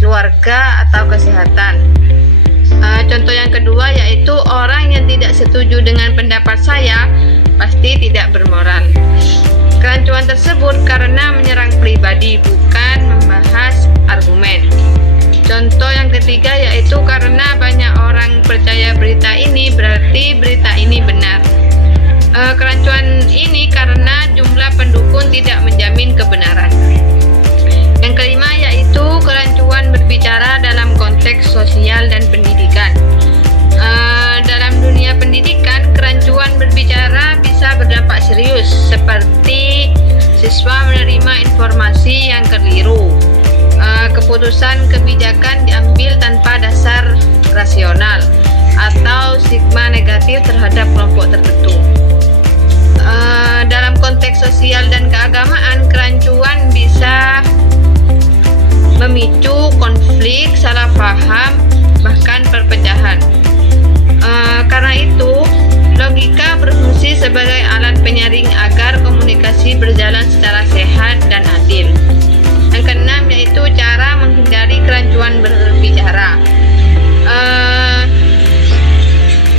keluarga, atau kesehatan. Contoh yang kedua yaitu orang yang tidak setuju dengan pendapat saya pasti tidak bermoral. Kerancuan tersebut karena menyerang pribadi, bukan membahas argumen. Contoh yang ketiga yaitu karena banyak orang percaya berita ini berarti berita ini benar. Kerancuan ini karena jumlah pendukung tidak menjamin kebenaran. Yang kelima yaitu kerancuan berbicara dalam konteks sosial dan pendidikan. Dalam dunia pendidikan, kerancuan berbicara bisa berdampak serius, seperti siswa menerima informasi yang keliru, keputusan kebijakan diambil tanpa dasar rasional, atau stigma negatif terhadap kelompok tertentu. Dalam konteks sosial dan keagamaan, kerancuan bisa memicu konflik, salah paham, bahkan perpecahan. Karena itu, logika berfungsi sebagai alat penyaring agar komunikasi berjalan secara sehat dan adil. Yang keenam yaitu cara menghindari kerancuan berbicara.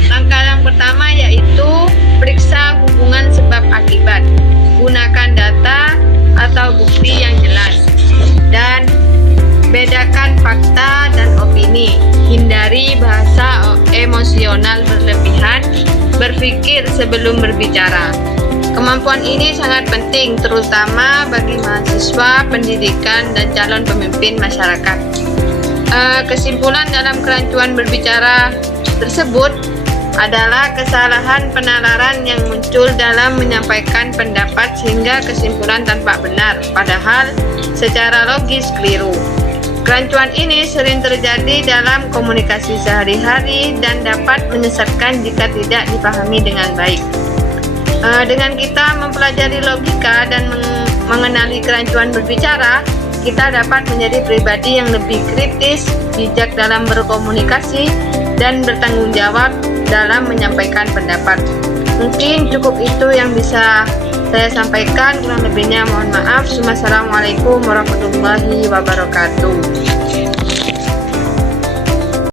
Langkah yang pertama yaitu periksa hubungan sebab akibat. Gunakan data atau bukti yang jelas. Dan bedakan fakta dan opini. Hindari bahasa emosional berlebihan. Berpikir sebelum berbicara. Kemampuan ini sangat penting, terutama bagi mahasiswa, pendidikan, dan calon pemimpin masyarakat. Kesimpulan dalam kerancuan berbicara tersebut adalah kesalahan penalaran yang muncul dalam menyampaikan pendapat sehingga kesimpulan tanpa benar, padahal secara logis keliru. Kerancuan ini sering terjadi dalam komunikasi sehari-hari dan dapat menyesatkan jika tidak dipahami dengan baik. Dengan kita mempelajari logika dan mengenali kerancuan berbicara, kita dapat menjadi pribadi yang lebih kritis, bijak dalam berkomunikasi, dan bertanggung jawab dalam menyampaikan pendapat. Mungkin cukup itu yang bisa saya sampaikan, kurang lebihnya mohon maaf. Wassalamualaikum warahmatullahi wabarakatuh.